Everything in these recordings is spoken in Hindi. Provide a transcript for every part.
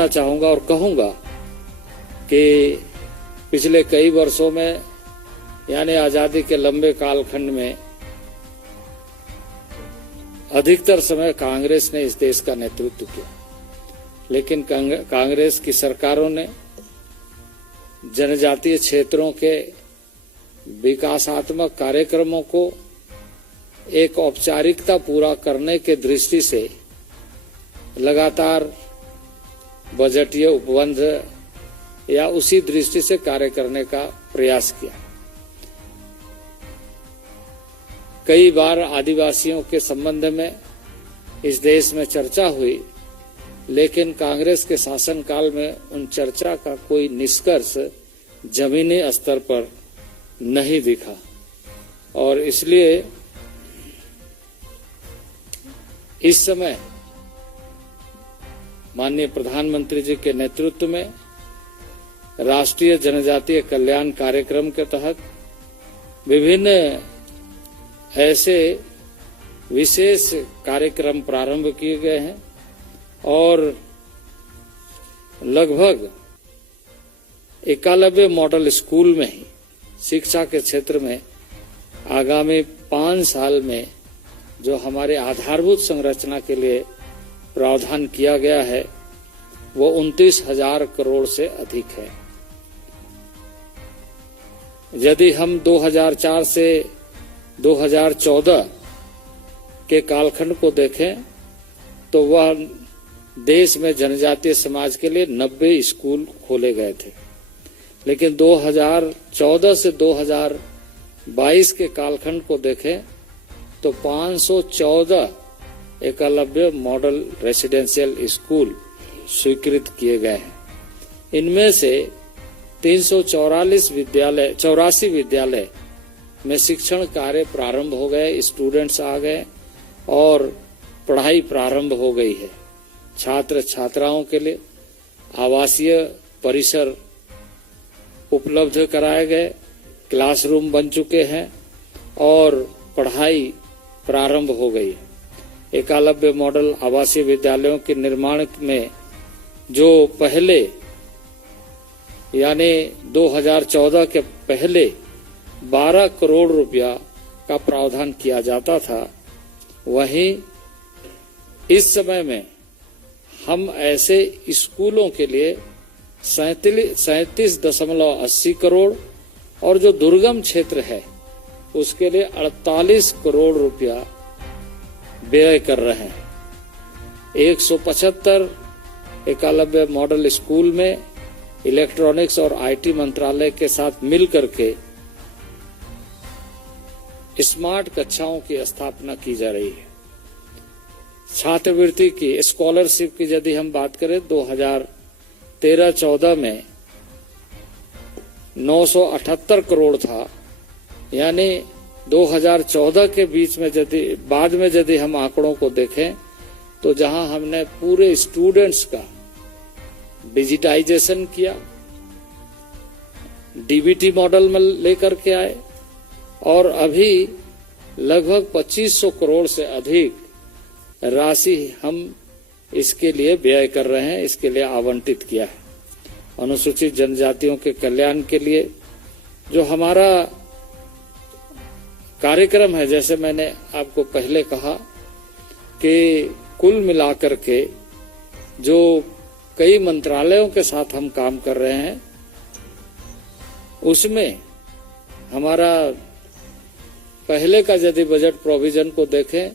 बताना चाहूंगा और कहूंगा कि पिछले कई वर्षों में यानी आजादी के लंबे कालखंड में अधिकतर समय कांग्रेस ने इस देश का नेतृत्व किया, लेकिन कांग्रेस की सरकारों ने जनजातीय क्षेत्रों के विकासात्मक कार्यक्रमों को एक औपचारिकता पूरा करने के दृष्टि से लगातार बजटीय उपबंध या उसी दृष्टि से कार्य करने का प्रयास किया। कई बार आदिवासियों के संबंध में इस देश में चर्चा हुई, लेकिन कांग्रेस के शासनकाल में उन चर्चा का कोई निष्कर्ष जमीनी स्तर पर नहीं दिखा और इसलिए इस समय माननीय प्रधानमंत्री जी के नेतृत्व में राष्ट्रीय जनजातीय कल्याण कार्यक्रम के तहत विभिन्न ऐसे विशेष कार्यक्रम प्रारंभ किए गए हैं और लगभग एकलव्य मॉडल स्कूल में ही शिक्षा के क्षेत्र में आगामी 5 साल में जो हमारे आधारभूत संरचना के लिए प्रावधान किया गया है वो 29,000 करोड़ से अधिक है। यदि हम 2004 से 2014 के कालखंड को देखें तो वह देश में जनजातीय समाज के लिए 90 स्कूल खोले गए थे, लेकिन 2014 से 2022 के कालखंड को देखें तो 514 एकलव्य मॉडल रेसिडेंशियल स्कूल स्वीकृत किए गए हैं। इनमें से 84 विद्यालय में शिक्षण कार्य प्रारंभ हो गए, स्टूडेंट्स आ गए और पढ़ाई प्रारंभ हो गई है। छात्र छात्राओं के लिए आवासीय परिसर उपलब्ध कराए गए, क्लासरूम बन चुके हैं और पढ़ाई प्रारंभ हो गई है। एकलव्य मॉडल आवासीय विद्यालयों के निर्माण में जो पहले यानी 2014 के पहले 12 करोड़ रुपया का प्रावधान किया जाता था, वहीं इस समय में हम ऐसे स्कूलों के लिए 37.80 करोड़ और जो दुर्गम क्षेत्र है उसके लिए 48 करोड़ रुपया व्यय कर रहे हैं। 175 एकलव्य मॉडल स्कूल में इलेक्ट्रॉनिक्स और आईटी मंत्रालय के साथ मिलकर के स्मार्ट कक्षाओं की स्थापना की जा रही है। छात्रवृत्ति की स्कॉलरशिप की यदि हम बात करें 2013-14 में 978 करोड़ था, यानी 2014 के बीच में बाद में यदि हम आंकड़ों को देखें तो जहां हमने पूरे स्टूडेंट्स का डिजिटाइजेशन किया, डीबीटी मॉडल में लेकर के आए और अभी लगभग 2500 करोड़ से अधिक राशि हम इसके लिए व्यय कर रहे हैं, इसके लिए आवंटित किया है। अनुसूचित जनजातियों के कल्याण के लिए जो हमारा कार्यक्रम है, जैसे मैंने आपको पहले कहा कि कुल मिलाकर के जो कई मंत्रालयों के साथ हम काम कर रहे हैं उसमें हमारा पहले का यदि बजट प्रोविजन को देखें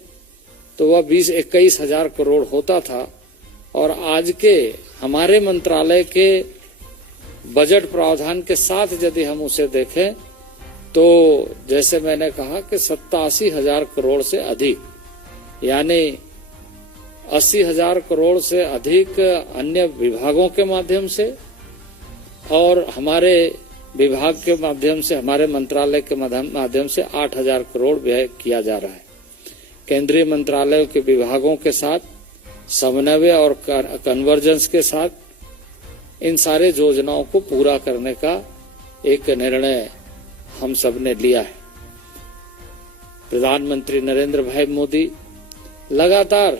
तो वह 20-21 हजार करोड़ होता था और आज के हमारे मंत्रालय के बजट प्रावधान के साथ यदि हम उसे देखें तो जैसे मैंने कहा कि 87,000 करोड़ से अधिक, यानी 80,000 करोड़ से अधिक अन्य विभागों के माध्यम से और हमारे विभाग के माध्यम से, हमारे मंत्रालय के माध्यम से 8,000 करोड़ व्यय किया जा रहा है। केंद्रीय मंत्रालयों के विभागों के साथ समन्वय और कन्वर्जेंस के साथ इन सारे योजनाओं को पूरा करने का एक निर्णय हम सब ने लिया है। प्रधानमंत्री नरेंद्र भाई मोदी लगातार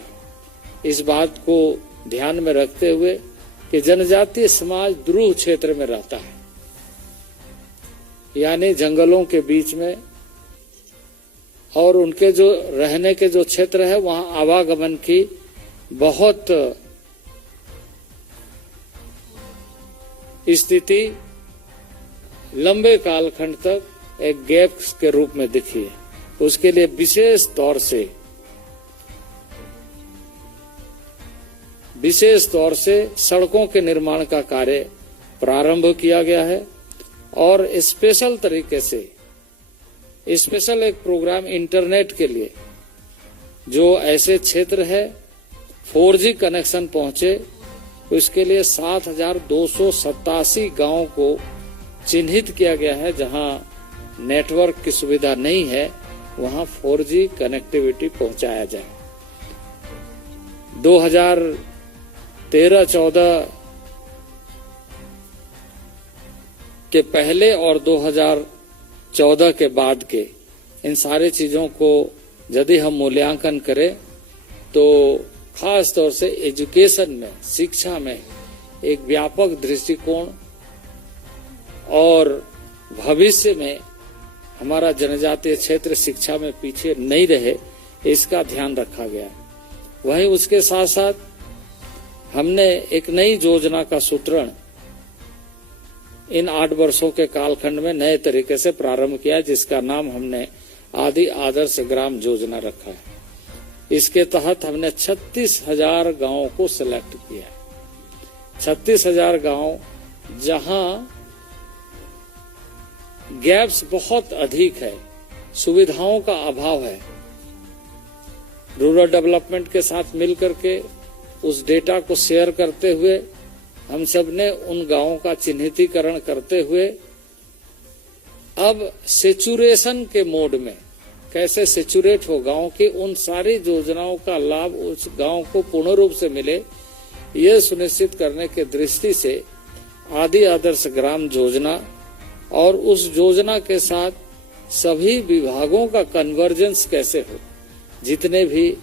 इस बात को ध्यान में रखते हुए कि जनजातीय समाज द्रुह क्षेत्र में रहता है, यानी जंगलों के बीच में, और उनके जो रहने के जो क्षेत्र है वहां आवागमन की बहुत स्थिति लंबे कालखंड तक एक गैप के रूप में दिखी है। उसके लिए विशेष तौर से सड़कों के निर्माण का कार्य प्रारंभ किया गया है और स्पेशल तरीके से स्पेशल एक प्रोग्राम इंटरनेट के लिए, जो ऐसे क्षेत्र है 4G कनेक्शन पहुंचे, तो इसके लिए 7,287 गांवों को चिन्हित किया गया है जहां नेटवर्क की सुविधा नहीं है, वहां 4G कनेक्टिविटी पहुंचाया जाए। 2013-14 के पहले और 2014 के बाद के इन सारे चीजों को यदि हम मूल्यांकन करें तो खास तौर से एजुकेशन में, शिक्षा में एक व्यापक दृष्टिकोण और भविष्य में हमारा जनजातीय क्षेत्र शिक्षा में पीछे नहीं रहे, इसका ध्यान रखा गया। वहीं उसके साथ साथ हमने एक नई योजना का सूत्रण इन 8 वर्षों के कालखंड में नए तरीके से प्रारंभ किया, जिसका नाम हमने आदि आदर्श ग्राम योजना रखा है। इसके तहत हमने 36,000 गांवों को सिलेक्ट किया। 36,000 गांव जहां गैप्स बहुत अधिक है, सुविधाओं का अभाव है। रूरल डेवलपमेंट के साथ मिलकर के उस डेटा को शेयर करते हुए हम सब ने उन गांवों का चिन्हितीकरण करते हुए अब सेचुरेशन के मोड में कैसे सेचुरेट हो गांव की, उन सारी योजनाओं का लाभ उस गांव को पूर्ण रूप से मिले, यह सुनिश्चित करने के दृष्टि से आदि आदर्श ग्राम योजना और उस योजना के साथ सभी विभागों का कन्वर्जेंस कैसे हो। जितने भी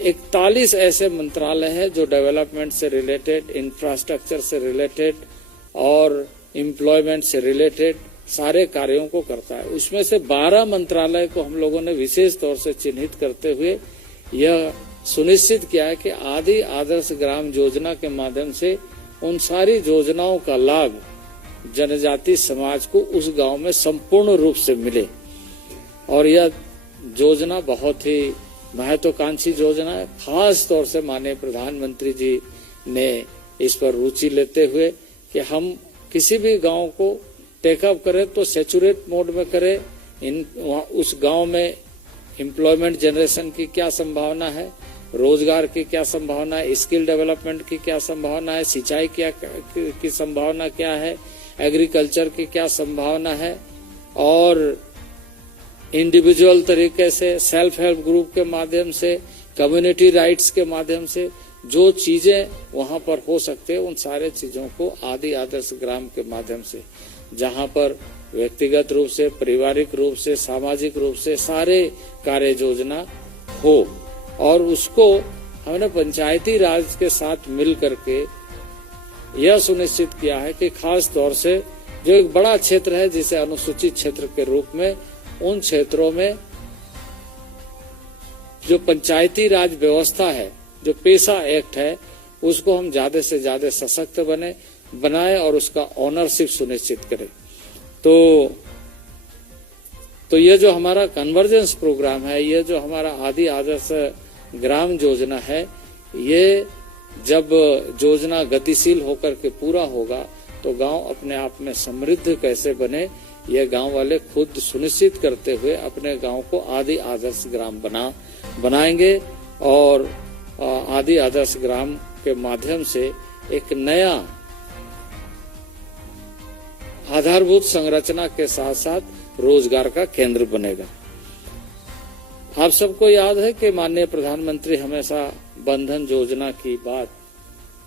41 ऐसे मंत्रालय हैं जो डेवलपमेंट से रिलेटेड, इंफ्रास्ट्रक्चर से रिलेटेड और एम्प्लॉयमेंट से रिलेटेड सारे कार्यों को करता है। उसमें से 12 मंत्रालय को हम लोगों ने विशेष तौर से चिन्हित करते हुए यह सुनिश्चित किया है कि आदि आदर्श ग्राम योजना के माध्यम से उन सारी योजनाओं का लाभ जनजाति समाज को उस गांव में संपूर्ण रूप से मिले। और यह योजना बहुत ही महत्वाकांक्षी योजना है। खास तौर से माननीय प्रधानमंत्री जी ने इस पर रुचि लेते हुए कि हम किसी भी गांव को टेकअप करें तो सेचुरेट मोड में करें। उस गांव में एम्प्लॉयमेंट जनरेशन की क्या संभावना है, रोजगार की क्या संभावना है, स्किल डेवलपमेंट की क्या संभावना है, सिंचाई की संभावना क्या है, एग्रीकल्चर की क्या संभावना है, और इंडिविजुअल तरीके से सेल्फ हेल्प ग्रुप के माध्यम से, कम्युनिटी राइट्स के माध्यम से जो चीजें वहां पर हो सकते हैं, उन सारे चीजों को आदि आदर्श ग्राम के माध्यम से, जहां पर व्यक्तिगत रूप से, पारिवारिक रूप से, सामाजिक रूप से सारे कार्य योजना हो, और उसको हमने पंचायती राज के साथ मिल करके यह सुनिश्चित किया है कि खास तौर से जो एक बड़ा क्षेत्र है जिसे अनुसूचित क्षेत्र के रूप में, उन क्षेत्रों में जो पंचायती राज व्यवस्था है, जो पेशा एक्ट है, उसको हम ज्यादा से ज्यादा सशक्त बनाए और उसका ऑनरशिप सुनिश्चित करें। तो ये जो हमारा कन्वर्जेंस प्रोग्राम है, ये जो हमारा आदि आदर्श ग्राम योजना है, ये जब योजना गतिशील होकर के पूरा होगा तो गांव अपने आप में समृद्ध कैसे बने, ये गांव वाले खुद सुनिश्चित करते हुए अपने गांव को आदि आदर्श ग्राम बनाएंगे। और आदि आदर्श ग्राम के माध्यम से एक नया आधारभूत संरचना के साथ साथ रोजगार का केंद्र बनेगा। आप सबको याद है कि माननीय प्रधानमंत्री हमेशा बंधन योजना की बात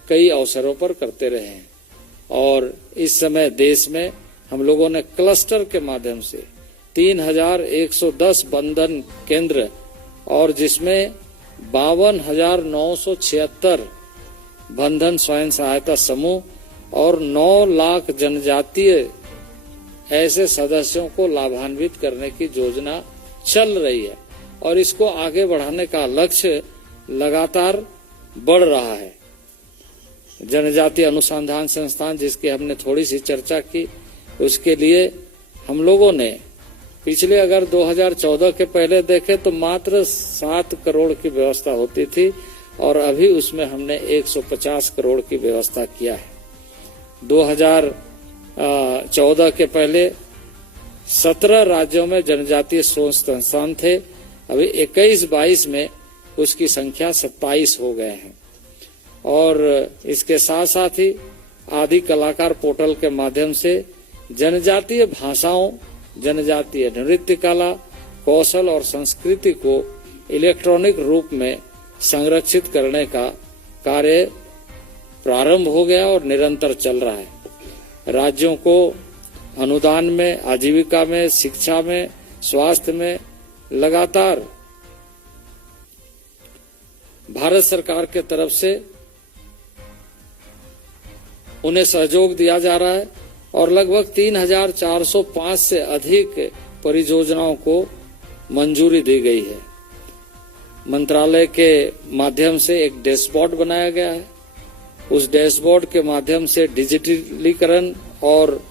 कई अवसरों पर करते रहे हैं, और इस समय देश में हम लोगों ने क्लस्टर के माध्यम से 3,110 बंधन केंद्र, और जिसमें 52,976 बंधन स्वयं सहायता समूह और 9 लाख जनजातीय ऐसे सदस्यों को लाभान्वित करने की योजना चल रही है और इसको आगे बढ़ाने का लक्ष्य लगातार बढ़ रहा है। जनजातीय अनुसंधान संस्थान, जिसकी हमने थोड़ी सी चर्चा की, उसके लिए हम लोगों ने पिछले अगर 2014 के पहले देखे तो मात्र 7 करोड़ की व्यवस्था होती थी और अभी उसमें हमने 150 करोड़ की व्यवस्था किया है। 2014 के पहले 17 राज्यों में जनजातीय शोध संस्थान थे, अभी 21-22 में उसकी संख्या 27 हो गए हैं। और इसके साथ साथ ही आदि कलाकार पोर्टल के माध्यम से जनजातीय भाषाओं, जनजातीय नृत्य कला, कौशल और संस्कृति को इलेक्ट्रॉनिक रूप में संरक्षित करने का कार्य प्रारंभ हो गया और निरंतर चल रहा है। राज्यों को अनुदान में, आजीविका में, शिक्षा में, स्वास्थ्य में लगातार भारत सरकार के तरफ से उन्हें सहयोग दिया जा रहा है और लगभग 3,405 से अधिक परियोजनाओं को मंजूरी दी गई है। मंत्रालय के माध्यम से एक डैशबोर्ड बनाया गया है। उस डैशबोर्ड के माध्यम से डिजिटलीकरण और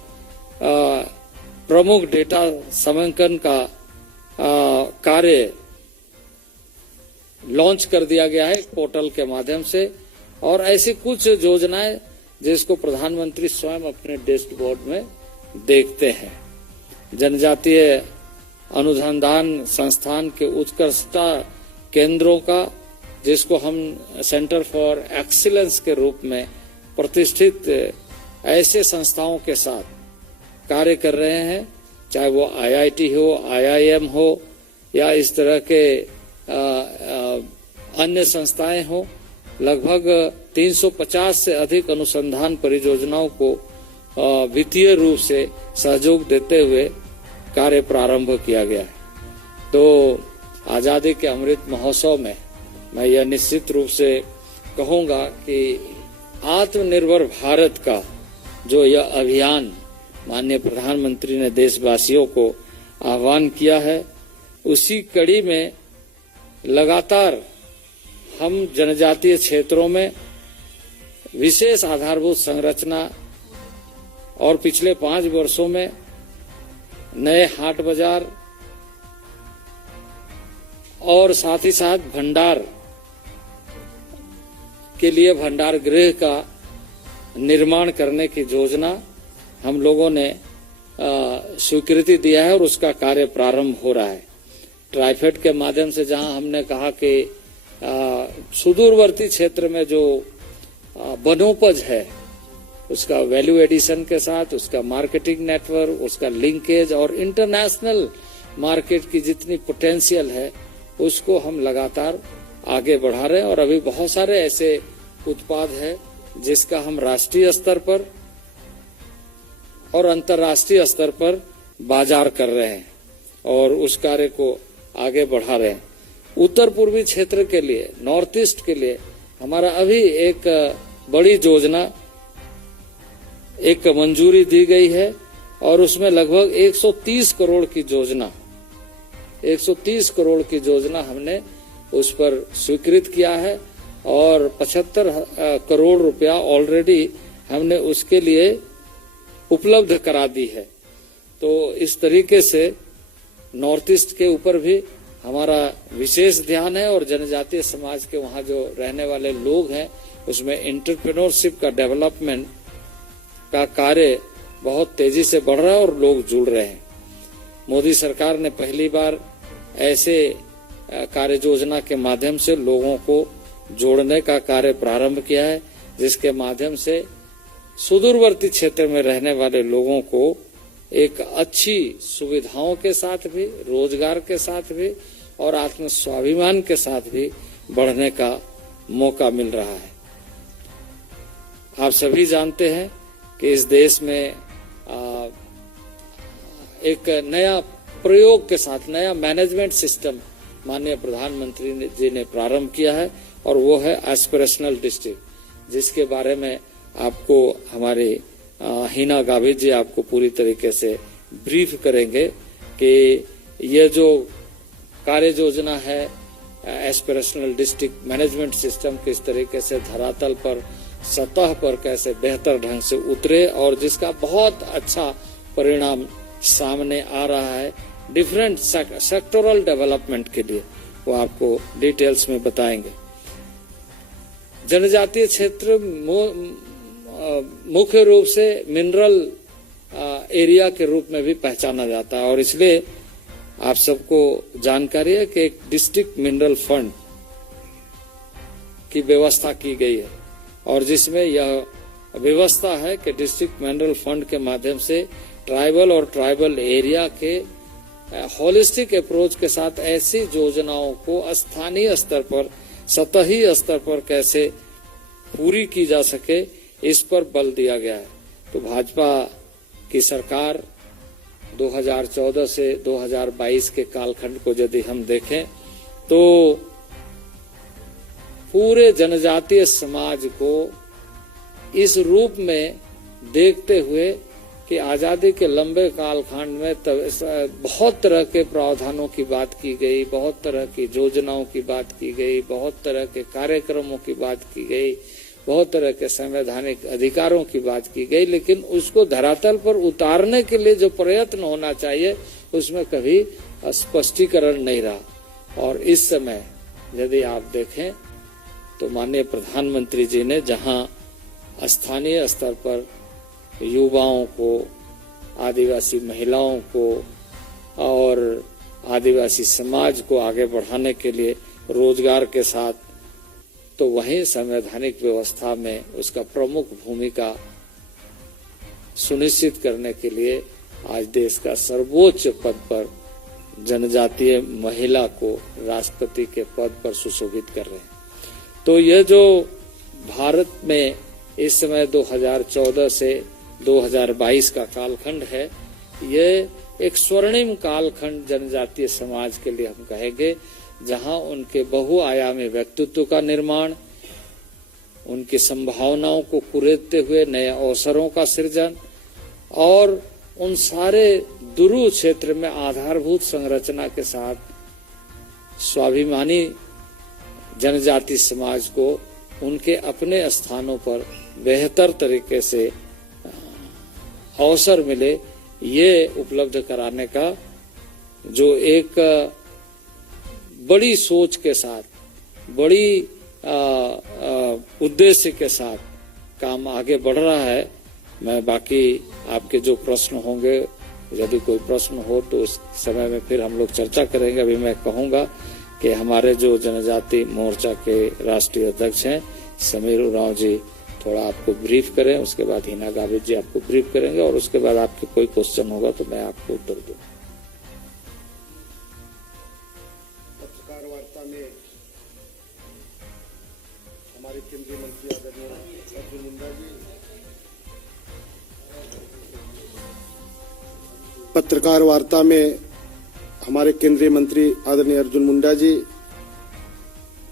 प्रमुख डेटा समंकन का कार्य लॉन्च कर दिया गया है पोर्टल के माध्यम से और ऐसी कुछ योजनाएं जिसको प्रधानमंत्री स्वयं अपने डैशबोर्ड में देखते हैं। जनजातीय अनुसंधान संस्थान के उत्कृष्टता केंद्रों का, जिसको हम सेंटर फॉर एक्सीलेंस के रूप में प्रतिष्ठित ऐसे संस्थाओं के साथ कार्य कर रहे हैं, चाहे वो IIT हो, IIM हो या इस तरह के अन्य संस्थाएं हो। लगभग 350 से अधिक अनुसंधान परियोजनाओं को वित्तीय रूप से सहयोग देते हुए कार्य प्रारंभ किया गया है। तो आजादी के अमृत महोत्सव में मैं यह निश्चित रूप से कहूंगा कि आत्मनिर्भर भारत का जो यह अभियान माननीय प्रधानमंत्री ने देशवासियों को आह्वान किया है, उसी कड़ी में लगातार हम जनजातीय क्षेत्रों में विशेष आधारभूत संरचना और पिछले 5 वर्षों में नए हाट बाजार और साथ ही साथ भंडार के लिए भंडार गृह का निर्माण करने की योजना हम लोगों ने स्वीकृति दिया है और उसका कार्य प्रारंभ हो रहा है। ट्राइफेड के माध्यम से जहां हमने कहा कि सुदूरवर्ती क्षेत्र में जो वनोपज है उसका वैल्यू एडिशन के साथ उसका मार्केटिंग नेटवर्क, उसका लिंकेज और इंटरनेशनल मार्केट की जितनी पोटेंशियल है उसको हम लगातार आगे बढ़ा रहे हैं और अभी बहुत सारे ऐसे उत्पाद हैं जिसका हम राष्ट्रीय स्तर पर और अंतर्राष्ट्रीय स्तर पर बाजार कर रहे हैं और उस कार्य को आगे बढ़ा रहे हैं। उत्तर पूर्वी क्षेत्र के लिए, नॉर्थ ईस्ट के लिए हमारा अभी एक बड़ी योजना एक मंजूरी दी गई है और उसमें लगभग 130 करोड़ की योजना 130 करोड़ की योजना हमने उस पर स्वीकृत किया है और 75 करोड़ रुपया ऑलरेडी हमने उसके लिए उपलब्ध करा दी है। तो इस तरीके से नॉर्थ ईस्ट के ऊपर भी हमारा विशेष ध्यान है और जनजातीय समाज के वहाँ जो रहने वाले लोग हैं उसमें एंटरप्रेन्योरशिप का डेवलपमेंट का कार्य बहुत तेजी से बढ़ रहा है और लोग जुड़ रहे हैं। मोदी सरकार ने पहली बार ऐसे कार्य योजना के माध्यम से लोगों को जोड़ने का कार्य प्रारंभ किया है, जिसके माध्यम से सुदूरवर्ती क्षेत्र में रहने वाले लोगों को एक अच्छी सुविधाओं के साथ भी, रोजगार के साथ भी और आत्म स्वाभिमान के साथ भी बढ़ने का मौका मिल रहा है। आप सभी जानते हैं कि इस देश में एक नया प्रयोग के साथ नया मैनेजमेंट सिस्टम माननीय प्रधानमंत्री जी ने प्रारंभ किया है और वो है एस्पिरेशनल डिस्ट्रिक्ट, जिसके बारे में आपको हमारे हिना गावित जी आपको पूरी तरीके से ब्रीफ करेंगे कि यह जो कार्य योजना है एस्पिरेशनल डिस्ट्रिक्ट मैनेजमेंट सिस्टम किस तरीके से धरातल पर सतह पर कैसे बेहतर ढंग से उतरे और जिसका बहुत अच्छा परिणाम सामने आ रहा है डिफरेंट सेक्टोरल डेवलपमेंट के लिए, वो आपको डिटेल्स में बताएंगे। जनजातीय क्षेत्र मुख्य रूप से मिनरल एरिया के रूप में भी पहचाना जाता है और इसलिए आप सबको जानकारी है कि एक डिस्ट्रिक्ट मिनरल फंड की व्यवस्था की गई है और जिसमें यह व्यवस्था है कि डिस्ट्रिक्ट मिनरल फंड के माध्यम से ट्राइबल और ट्राइबल एरिया के होलिस्टिक अप्रोच के साथ ऐसी योजनाओं को स्थानीय स्तर पर सतही स्तर पर कैसे पूरी की जा सके इस पर बल दिया गया है। तो भाजपा की सरकार 2014 से 2022 के कालखंड को यदि हम देखें तो पूरे जनजातीय समाज को इस रूप में देखते हुए कि आजादी के लंबे कालखंड में बहुत तरह के प्रावधानों की बात की गई, बहुत तरह की योजनाओं की बात की गई, बहुत तरह के कार्यक्रमों की बात की गई, बहुत तरह के संवैधानिक अधिकारों की बात की गई, लेकिन उसको धरातल पर उतारने के लिए जो प्रयत्न होना चाहिए उसमें कभी स्पष्टीकरण नहीं रहा। और इस समय यदि आप देखें तो माननीय प्रधानमंत्री जी ने जहां स्थानीय स्तर पर युवाओं को, आदिवासी महिलाओं को और आदिवासी समाज को आगे बढ़ाने के लिए रोजगार के साथ, तो वहीं संवैधानिक व्यवस्था में उसका प्रमुख भूमिका सुनिश्चित करने के लिए आज देश का सर्वोच्च पद पर जनजातीय महिला को राष्ट्रपति के पद पर सुशोभित कर रहे हैं। तो यह जो भारत में इस समय 2014 से 2022 का कालखंड है, यह एक स्वर्णिम कालखंड जनजातीय समाज के लिए हम कहेंगे, जहां उनके बहुआयामी व्यक्तित्व का निर्माण, उनकी संभावनाओं को कुरेदते हुए नए अवसरों का सृजन और उन सारे दुर्गम क्षेत्र में आधारभूत संरचना के साथ स्वाभिमानी जनजाति समाज को उनके अपने स्थानों पर बेहतर तरीके से अवसर मिले, ये उपलब्ध कराने का जो एक बड़ी सोच के साथ, बड़ी उद्देश्य के साथ काम आगे बढ़ रहा है। मैं बाकी आपके जो प्रश्न होंगे, यदि कोई प्रश्न हो तो उस समय में फिर हम लोग चर्चा करेंगे। अभी मैं कहूंगा कि हमारे जो जनजाति मोर्चा के राष्ट्रीय अध्यक्ष हैं समीर उरांव जी थोड़ा आपको ब्रीफ करें, उसके बाद हिना गावित जी आपको ब्रीफ करेंगे और उसके बाद आपके कोई क्वेश्चन होगा तो मैं आपको उत्तर दूंगा। पत्रकार वार्ता में हमारे केंद्रीय मंत्री आदरणीय अर्जुन मुंडा जी, पत्रकार वार्ता में हमारे केंद्रीय मंत्री आदरणीय अर्जुन मुंडा जी,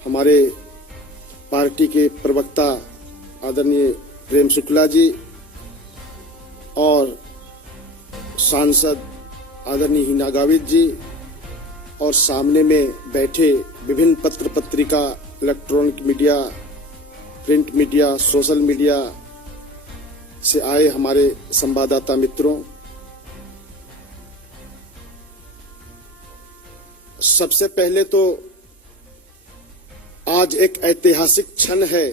हमारे पार्टी के प्रवक्ता आदरणीय प्रेम शुक्ला जी और सांसद आदरणीय हिना गावित जी और सामने में बैठे विभिन्न पत्र पत्रिका, electronic media, print media, social media से आए हमारे संवाददाता मित्रों, सबसे पहले तो आज एक ऐतिहासिक क्षण है।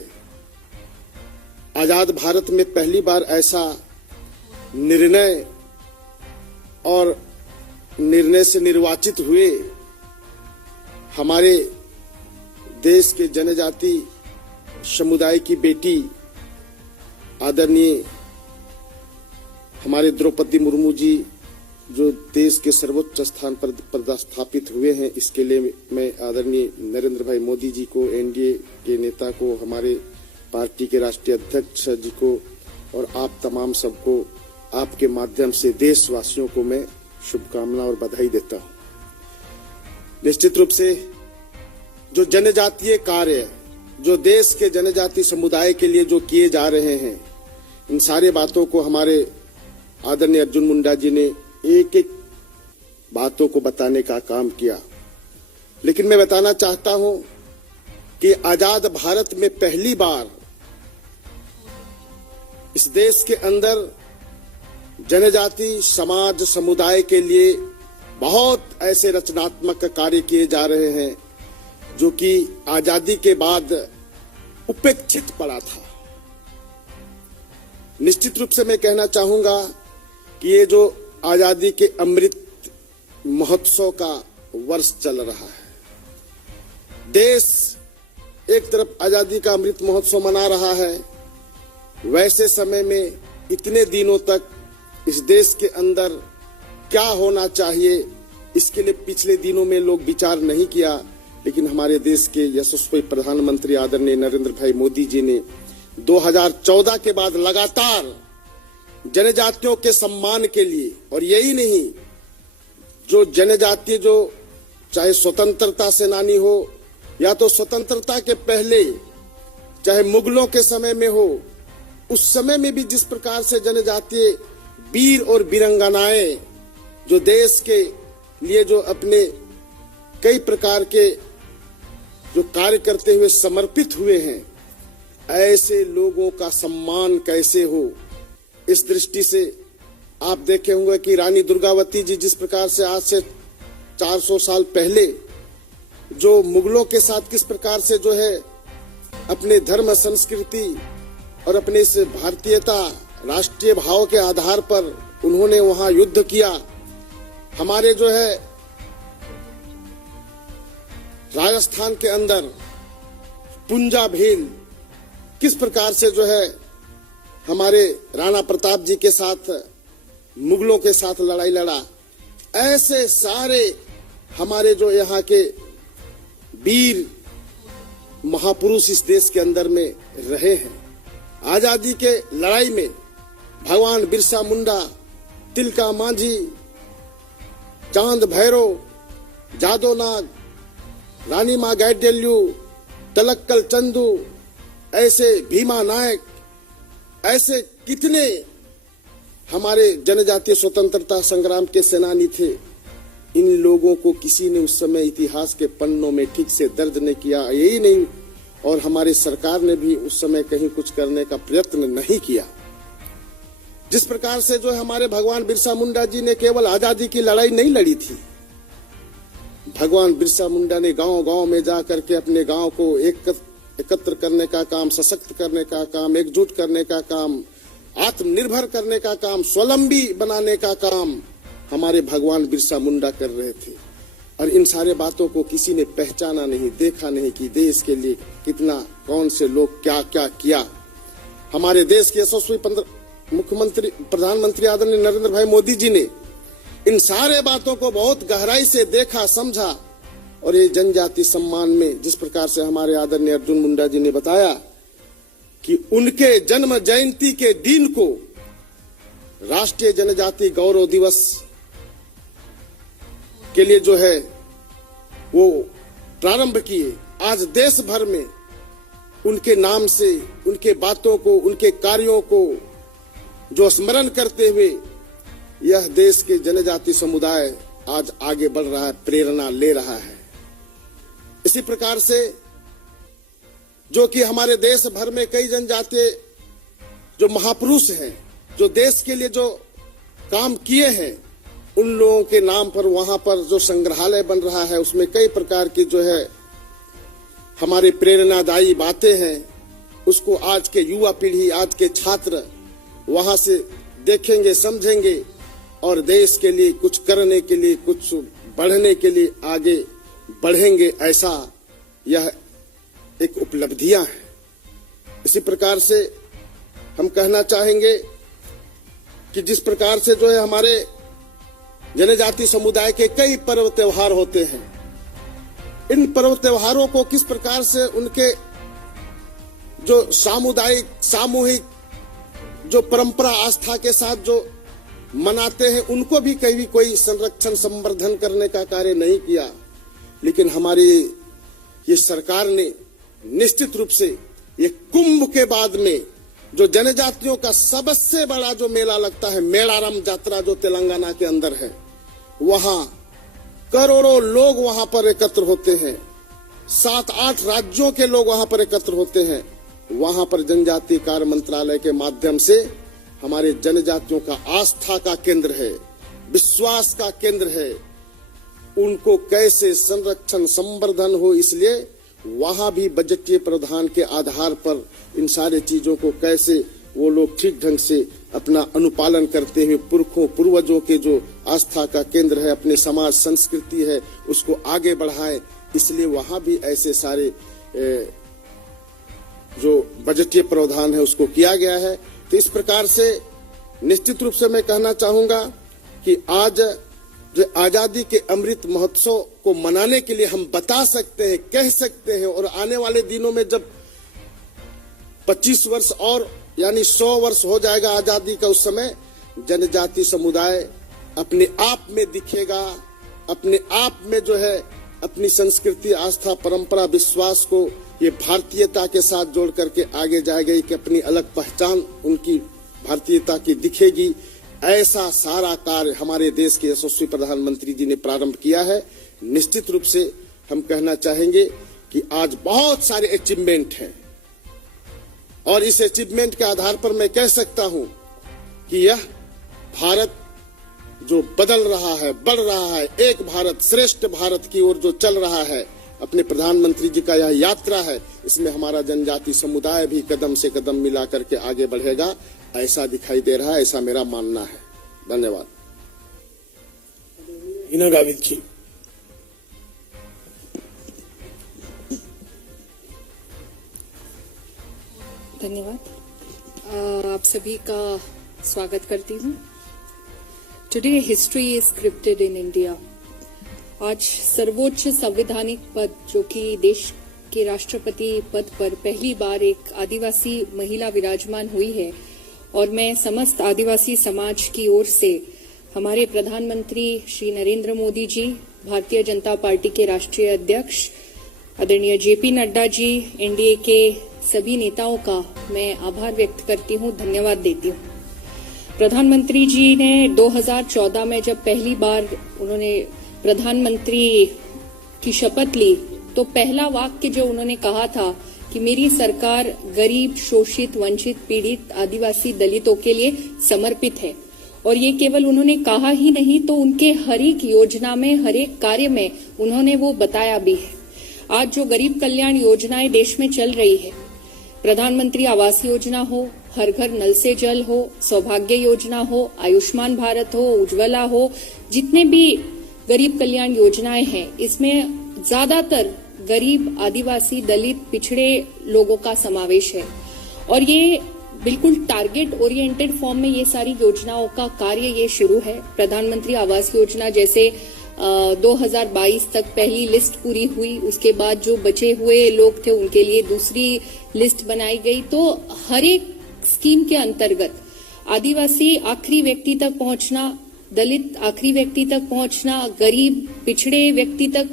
आजाद भारत में पहली बार ऐसा निर्णय और निर्णय से निर्वाचित हुए हमारे देश के जनजाति समुदाय की बेटी आदरणीय हमारे द्रौपदी मुर्मू जी जो देश के सर्वोच्च स्थान पर पदस्थापित हुए हैं, इसके लिए मैं आदरणीय नरेंद्र भाई मोदी जी को, एनडीए के नेता को, हमारे पार्टी के राष्ट्रीय अध्यक्ष जी को और आप तमाम सबको आपके माध्यम से देशवासियों को मैं शुभकामना और बधाई देता हूं। निश्चित रूप से जो जनजातीय कार्य जो देश के जनजाति समुदाय के लिए जो किए जा रहे हैं, इन सारे बातों को हमारे आदरणीय अर्जुन मुंडा जी ने एक एक बातों को बताने का काम किया। लेकिन मैं बताना चाहता हूं कि आजाद भारत में पहली बार इस देश के अंदर जनजाति समाज समुदाय के लिए बहुत ऐसे रचनात्मक कार्य किए जा रहे हैं जो कि आजादी के बाद उपेक्षित पड़ा था। निश्चित रूप से मैं कहना चाहूंगा कि ये जो आजादी के अमृत महोत्सव का वर्ष चल रहा है, देश एक तरफ आजादी का अमृत महोत्सव मना रहा है, वैसे समय में इतने दिनों तक इस देश के अंदर क्या होना चाहिए इसके लिए पिछले दिनों में लोग विचार नहीं किया। लेकिन हमारे देश के यशस्वी प्रधानमंत्री आदरणीय नरेंद्र भाई मोदी जी ने 2014 के बाद लगातार जनजातियों के सम्मान के लिए, और यही नहीं, जो जनजाति जो चाहे स्वतंत्रता सेनानी हो या तो स्वतंत्रता के पहले चाहे मुगलों के समय में हो, उस समय में भी जिस प्रकार से जनजातीय वीर और वीरांगनाएं जो देश के लिए जो अपने कई प्रकार के जो कार्य करते हुए समर्पित हुए हैं, ऐसे लोगों का सम्मान कैसे हो, इस दृष्टि से आप देखे होंगे कि रानी दुर्गावती जी जिस प्रकार से आज से 400 साल पहले जो मुगलों के साथ किस प्रकार से जो है अपने धर्म संस्कृति और अपने इस भारतीयता राष्ट्रीय भाव के आधार पर उन्होंने वहां युद्ध किया। हमारे जो है राजस्थान के अंदर पुंजा भील किस प्रकार से जो है हमारे राणा प्रताप जी के साथ मुगलों के साथ लड़ाई लड़ा, ऐसे सारे हमारे जो यहाँ के वीर महापुरुष इस देश के अंदर में रहे हैं। आजादी के लड़ाई में भगवान बिरसा मुंडा, तिलका मांझी, चांद भैरव, जादो नाग, रानी मां गाइडेल्यू, तलक्कल चंदू, ऐसे भीमा नायक, ऐसे कितने हमारे जनजातीय स्वतंत्रता संग्राम के सेनानी थे। इन लोगों को किसी ने उस समय इतिहास के पन्नों में ठीक से दर्ज नहीं किया। यही नहीं, और हमारी सरकार ने भी उस समय कहीं कुछ करने का प्रयत्न नहीं किया। जिस प्रकार से जो हमारे भगवान बिरसा मुंडा जी ने केवल आजादी की लड़ाई नहीं लड़ी थी, भगवान बिरसा मुंडा ने गांव-गांव में जा करके अपने गांव को एकत्र करने का काम, सशक्त करने का काम, एकजुट करने का काम, आत्मनिर्भर करने का काम, स्वावलंबी बनाने का काम हमारे भगवान बिरसा मुंडा कर रहे थे। और इन सारे बातों को किसी ने पहचाना नहीं, देखा नहीं कि देश के लिए कितना कौन से लोग क्या क्या किया। हमारे देश के यशस्वी मुख्यमंत्री प्रधानमंत्री आदरणीय नरेंद्र भाई मोदी जी ने इन सारे बातों को बहुत गहराई से देखा, समझा, और ये जनजाति सम्मान में जिस प्रकार से हमारे आदरणीय अर्जुन मुंडा जी ने बताया कि उनके जन्म जयंती के दिन को राष्ट्रीय जनजाति गौरव दिवस के लिए जो है वो प्रारंभ किए। आज देश भर में उनके नाम से, उनके बातों को, उनके कार्यों को जो स्मरण करते हुए यह देश के जनजाति समुदाय आज आगे बढ़ रहा है, प्रेरणा ले रहा है। इसी प्रकार से जो कि हमारे देश भर में कई जनजातीय जो महापुरुष हैं, जो देश के लिए जो काम किए हैं, उन लोगों के नाम पर वहां पर जो संग्रहालय बन रहा है, उसमें कई प्रकार की जो है हमारे प्रेरणादायी बातें हैं। उसको आज के युवा पीढ़ी, आज के छात्र वहां से देखेंगे, समझेंगे और देश के लिए कुछ करने के लिए, कुछ बढ़ने के लिए आगे बढ़ेंगे। ऐसा यह एक उपलब्धियां हैं। इसी प्रकार से हम कहना चाहेंगे कि जिस प्रकार से जो है हमारे जनजाति समुदाय के कई पर्व त्योहार होते हैं, इन पर्व त्योहारों को किस प्रकार से उनके जो सामुदायिक सामूहिक जो परंपरा आस्था के साथ जो मनाते हैं, उनको भी कभी कोई संरक्षण संवर्धन करने का कार्य नहीं किया। लेकिन हमारी ये सरकार ने निश्चित रूप से ये कुंभ के बाद में जो जनजातियों का सबसे बड़ा जो मेला लगता है, मेलारम यात्रा जो तेलंगाना के अंदर है, वहां करोड़ों लोग वहां पर एकत्र होते हैं, 7-8 राज्यों के लोग वहां पर एकत्र होते हैं। वहां पर जनजातीय कार्य मंत्रालय के माध्यम से हमारे जनजातियों का आस्था का केंद्र है, विश्वास का केंद्र है। उनको कैसे संरक्षण संवर्धन हो, इसलिए वहां भी बजटीय प्रावधान के आधार पर इन सारे चीजों को कैसे वो लोग ठीक ढंग से अपना अनुपालन करते हुए पुरखों पूर्वजों के जो आस्था का केंद्र है, अपने समाज संस्कृति है, उसको आगे बढ़ाएं। इसलिए वहां भी ऐसे सारे जो बजटीय प्रावधान है उसको किया गया है। तो इस प्रकार से निश्चित रूप से मैं कहना चाहूंगा कि आज जो आजादी के अमृत महोत्सव को मनाने के लिए हम बता सकते हैं, कह सकते हैं, और आने वाले दिनों में जब 25 वर्ष और यानी 100 वर्ष हो जाएगा आजादी का, उस समय जनजाति समुदाय अपने आप में दिखेगा, अपने आप में जो है अपनी संस्कृति, आस्था, परंपरा, विश्वास को ये भारतीयता के साथ जोड़ करके आगे जाएगा कि अपनी अलग पहचान उनकी भारतीयता की दिखेगी। ऐसा सारा कार्य हमारे देश के यशस्वी प्रधानमंत्री जी ने प्रारंभ किया है। निश्चित रूप से हम कहना चाहेंगे कि आज बहुत सारे अचीवमेंट हैं और इस अचीवमेंट के आधार पर मैं कह सकता हूं कि यह भारत जो बदल रहा है, बढ़ रहा है, एक भारत श्रेष्ठ भारत की ओर जो चल रहा है, अपने प्रधानमंत्री जी का यह यात्रा है, इसमें हमारा जनजाति समुदाय भी कदम से कदम मिला करके आगे बढ़ेगा, ऐसा दिखाई दे रहा है, ऐसा मेरा मानना है। धन्यवाद। हिना गावित जी। धन्यवाद। आप सभी का स्वागत करती हूँ। Today history is scripted in India. आज सर्वोच्च संवैधानिक पद, जो कि देश के राष्ट्रपति पद पर पहली बार एक आदिवासी महिला विराजमान हुई है, और मैं समस्त आदिवासी समाज की ओर से हमारे प्रधानमंत्री श्री नरेंद्र मोदी जी, भारतीय जनता पार्टी के राष्ट्रीय अध्यक्ष आदरणीय जेपी नड्डा जी, एनडीए के सभी नेताओं का मैं आभार व्यक्त करती हूँ, धन्यवाद देती हूँ। प्रधानमंत्री जी ने 2014 में जब पहली बार उन्होंने प्रधानमंत्री की शपथ ली, तो पहला वाक्य जो उन्होंने कहा था कि मेरी सरकार गरीब, शोषित, वंचित, पीड़ित, आदिवासी, दलितों के लिए समर्पित है। और ये केवल उन्होंने कहा ही नहीं, तो उनके हर एक योजना में, हर एक कार्य में उन्होंने वो बताया भी है। आज जो गरीब कल्याण योजनाएं देश में चल रही है, प्रधानमंत्री आवास योजना हो, हर घर नल से जल हो, सौभाग्य योजना हो, आयुष्मान भारत हो, उज्ज्वला हो, जितने भी गरीब कल्याण योजनाएं हैं, इसमें ज्यादातर गरीब, आदिवासी, दलित, पिछड़े लोगों का समावेश है। और ये बिल्कुल टारगेट ओरिएंटेड फॉर्म में ये सारी योजनाओं का कार्य ये शुरू है। प्रधानमंत्री आवास योजना जैसे 2022 तक पहली लिस्ट पूरी हुई, उसके बाद जो बचे हुए लोग थे उनके लिए दूसरी लिस्ट बनाई गई। तो हर एक स्कीम के अंतर्गत आदिवासी आखिरी व्यक्ति तक पहुंचना, दलित आखिरी व्यक्ति तक पहुंचना, गरीब, पिछड़े व्यक्ति तक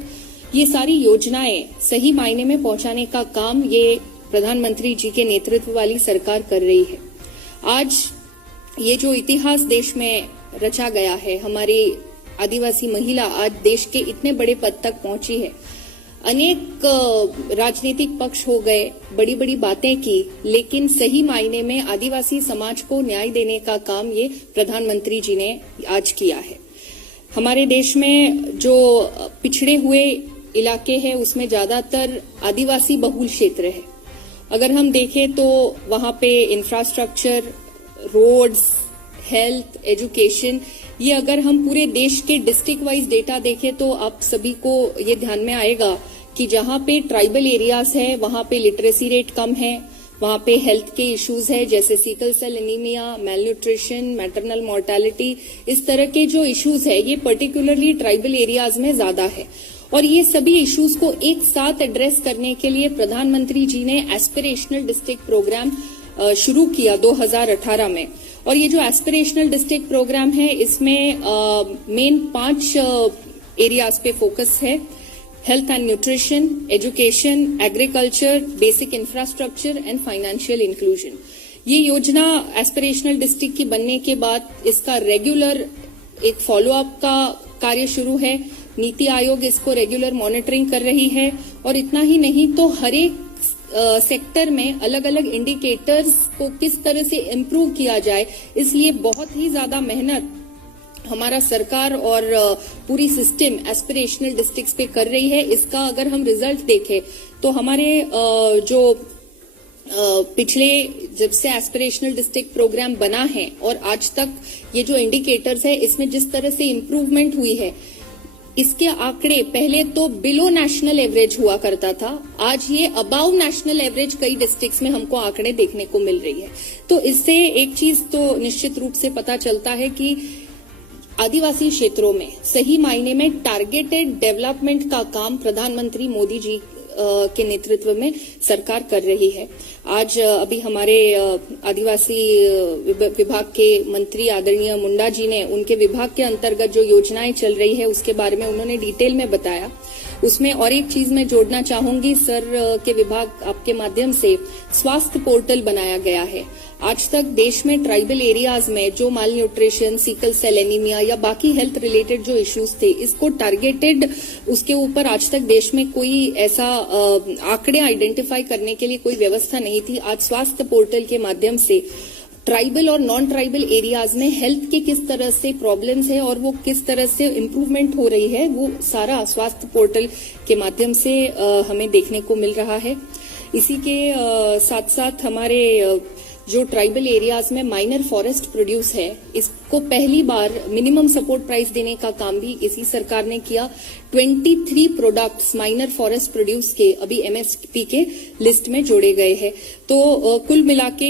ये सारी योजनाएं सही मायने में पहुंचाने का काम ये प्रधानमंत्री जी के नेतृत्व वाली सरकार कर रही है। आज ये जो इतिहास देश में रचा गया है, हमारी आदिवासी महिला आज देश के इतने बड़े पद तक पहुंची है। अनेक राजनीतिक पक्ष हो गए, बड़ी बड़ी बातें की, लेकिन सही मायने में आदिवासी समाज को न्याय देने का काम ये प्रधानमंत्री जी ने आज किया है। हमारे देश में जो पिछड़े हुए इलाके हैं, उसमें ज्यादातर आदिवासी बहुल क्षेत्र है। अगर हम देखें तो वहां पे इंफ्रास्ट्रक्चर, रोड्स, हेल्थ, एजुकेशन, ये अगर हम पूरे देश के डिस्ट्रिक्ट वाइज डेटा देखें तो आप सभी को ये ध्यान में आएगा कि जहां पे ट्राइबल एरियाज है वहां पे लिटरेसी रेट कम है, वहां पे हेल्थ के इश्यूज है जैसे sickle cell anaemia, malnutrition, maternal mortality, इस तरह के जो इश्यूज है ये पर्टिकुलरली ट्राइबल एरियाज में ज्यादा है। और ये सभी इश्यूज को एक साथ एड्रेस करने के लिए प्रधानमंत्री जी ने एस्पिरेशनल डिस्ट्रिक्ट प्रोग्राम शुरू किया 2018 में। और ये जो एस्पिरेशनल डिस्ट्रिक्ट प्रोग्राम है, इसमें मेन 5 एरियाज पे फोकस है। health and nutrition, education, agriculture, basic infrastructure and financial inclusion. ये योजना एस्पिरेशनल डिस्ट्रिक्ट की बनने के बाद इसका रेगुलर एक फॉलोअप का कार्य शुरू है। नीति आयोग इसको रेगुलर मॉनिटरिंग कर रही है और इतना ही नहीं तो हर एक सेक्टर में अलग अलग इंडिकेटर्स को किस तरह से इम्प्रूव किया जाए, इसलिए बहुत ही ज्यादा मेहनत हमारा सरकार और पूरी सिस्टम एस्पिरेशनल डिस्ट्रिक्ट्स पे कर रही है। इसका अगर हम रिजल्ट देखें तो हमारे जो पिछले जब से एस्पिरेशनल डिस्ट्रिक्ट प्रोग्राम बना है और आज तक ये जो इंडिकेटर्स है इसमें जिस तरह से इम्प्रूवमेंट हुई है, इसके आंकड़े पहले तो बिलो नेशनल एवरेज हुआ करता था, आज ये अबाव नेशनल एवरेज कई डिस्ट्रिक्ट्स में हमको आंकड़े देखने को मिल रही है। तो इससे एक चीज तो निश्चित रूप से पता चलता है कि आदिवासी क्षेत्रों में सही मायने में टारगेटेड डेवलपमेंट का काम प्रधानमंत्री मोदी जी के नेतृत्व में सरकार कर रही है। आज अभी हमारे आदिवासी विभाग के मंत्री आदरणीय मुंडा जी ने उनके विभाग के अंतर्गत जो योजनाएं चल रही है उसके बारे में उन्होंने डिटेल में बताया। उसमें और एक चीज मैं जोड़ना चाहूंगी, सर के विभाग आपके माध्यम से स्वास्थ्य पोर्टल बनाया गया है। आज तक देश में ट्राइबल एरियाज में जो माल न्यूट्रिशन, सिकल सेल एनीमिया या बाकी हेल्थ रिलेटेड जो इश्यूज थे, इसको टारगेटेड उसके ऊपर आज तक देश में कोई ऐसा आंकड़े आइडेंटिफाई करने के लिए कोई व्यवस्था नहीं थी। आज स्वास्थ्य पोर्टल के माध्यम से ट्राइबल और नॉन ट्राइबल एरियाज में हेल्थ के किस तरह से प्रॉब्लम्स है और वो किस तरह से इम्प्रूवमेंट हो रही है, वो सारा स्वास्थ्य पोर्टल के माध्यम से हमें देखने को मिल रहा है। इसी के साथ साथ हमारे जो ट्राइबल एरियाज में माइनर फॉरेस्ट प्रोड्यूस है, इसको पहली बार मिनिमम सपोर्ट प्राइस देने का काम भी इसी सरकार ने किया। 23 प्रोडक्ट्स माइनर फॉरेस्ट प्रोड्यूस के अभी एमएसपी के लिस्ट में जोड़े गए हैं। तो कुल मिलाके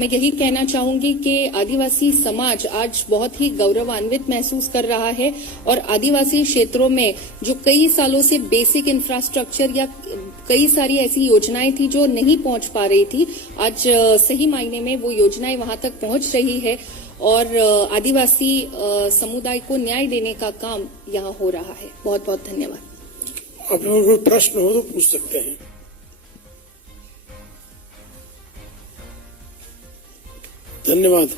मैं यही कहना चाहूंगी कि आदिवासी समाज आज बहुत ही गौरवान्वित महसूस कर रहा है और आदिवासी क्षेत्रों में जो कई सालों से बेसिक इंफ्रास्ट्रक्चर या कई सारी ऐसी योजनाएं थी जो नहीं पहुंच पा रही थी, आज सही मायने में वो योजनाएं वहां तक पहुंच रही है और आदिवासी समुदाय को न्याय देने का काम यहाँ हो रहा है। बहुत बहुत धन्यवाद। आप लोगों को कोई प्रश्न हो तो पूछ सकते हैं। धन्यवाद।